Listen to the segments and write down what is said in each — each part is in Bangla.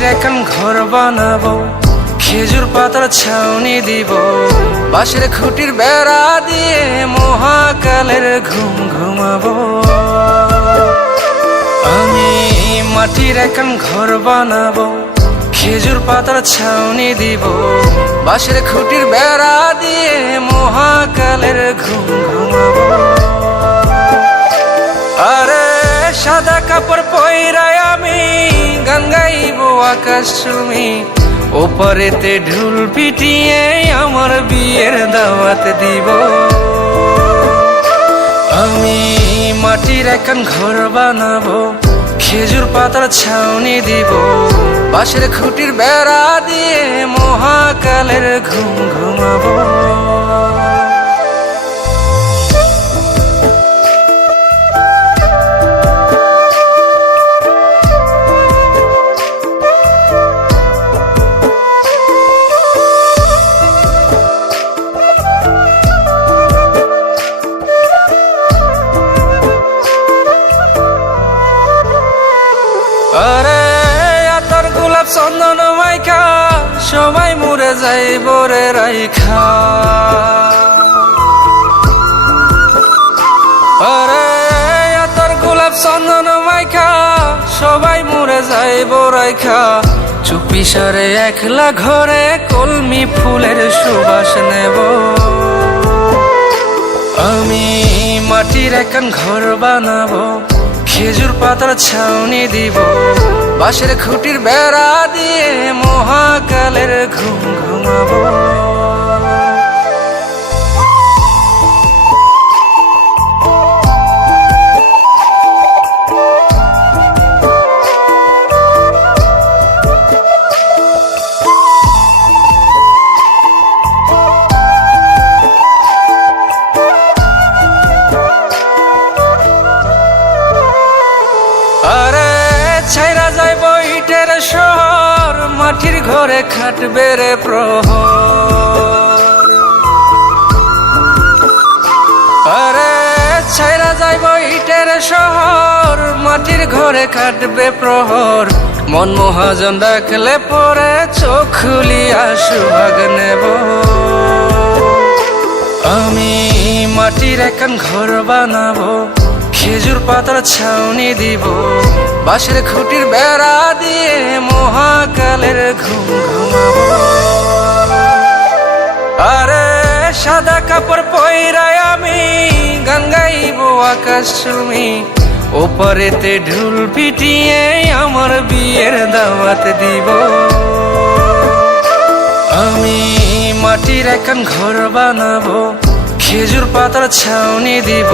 মাটির এখন ঘর বানাবো, খেজুর পাতার ছাউনি দিব, বাঁশের খুঁটির বেড়া দিয়ে মহাকালের ঘুম ঘুমাবো। আমি মাটির এখন ঘর বানাবো, খেজুর পাতার ছাউনি দিব, বাঁশের খুঁটির বেড়া দিয়ে মহাকালের ঘুম ঘুমাবো। আরে সাদা কাপড় পইরাই আমি গান গাইবো আকাশ চুমি, ওপারেতে ঢোল পিটিয়ে আমার বিয়ের দাওয়াত দিব। আমি মাটির এখন ঘর বানাবো, খেজুর পাতার ছাউনি দিব, বাঁশের খুঁটির বেড়া দিয়ে মহাকালের ঘুম ঘুমাবো। আরে আতর গোলাপ চন্দন মাইখা সবাই মরে যাইব রে রাইখা। আরে আতর গোলাপ চন্দন মাইখা সবাই মরে যাইব রাইখা, চুপি সারে একলা ঘরে কলমি ফুলের সুবাস নেব। আমি মাটির এখন ঘর বানাবো, খেজুর পাতার ছাউনি দিব, বাঁশের খুঁটির বেড়া দিয়ে মহাকালের ঘুম ঘুমাবো। আরে ছাইরা যাইব ইটের শহর, মাটির ঘরে খাটবে রে প্রহর। আরে ছাইরা যাইব ইটের শহর, মাটির ঘরে খাটবে প্রহর, মন মহাজন ডাকলে পরে চোখ খুলিয়া সুভাগ নেব। আমি মাটির এখন ঘর বানাবো, খেজুর পাতার ছাউনি দিব, বাঁশের খুঁটির বেড়া দিয়ে মহাকালের ঘুম ঘুমাবো। আরে সাদা কাপড় পইরাই আমি গান গাইবো আকাশ চুমি, ওপারেতে ঢোল পিটিয়ে আমার বিয়ের দাওয়াত দিব। আমি মাটির এখন ঘর বানাবো, খেজুর পাতার ছাউনি দিব,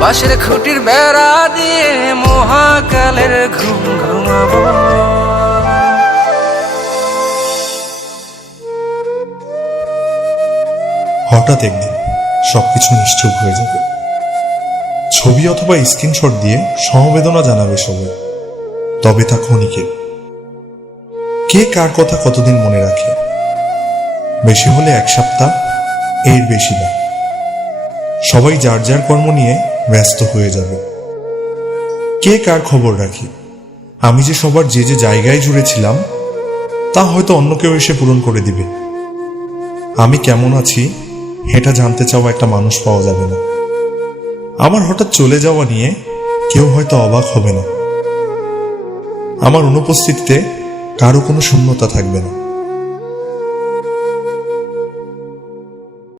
বাঁশের খুঁটির বেড়া দিয়ে মহাকালের ঘুম ঘুমাবো। হঠাৎ একদিন সবকিছু নিশ্চুপ হয়ে যাবে। ছবি অথবা স্ক্রিনশট দিয়ে সমবেদনা জানাবে সবাই, তবে তা ক্ষণিকের। কে কার কথা কতদিন মনে রাখে? বেশি হলে এক সপ্তাহ, এর বেশি না। সবাই যার যার কর্ম নিয়ে ব্যস্ত হয়ে যাবে। কে কার খবর রাখি? আমি যে সবার যে যে জায়গায় জুড়েছিলাম তা হয়তো অন্য কেউ এসে পূরণ করে দিবে। আমি কেমন আছি এটা জানতে চাওয়া একটা মানুষ পাওয়া যাবে না। আমার হঠাৎ চলে যাওয়া নিয়ে কেউ হয়তো অবাক হবে না। আমার অনুপস্থিতিতে কারো কোনো শূন্যতা থাকবে না।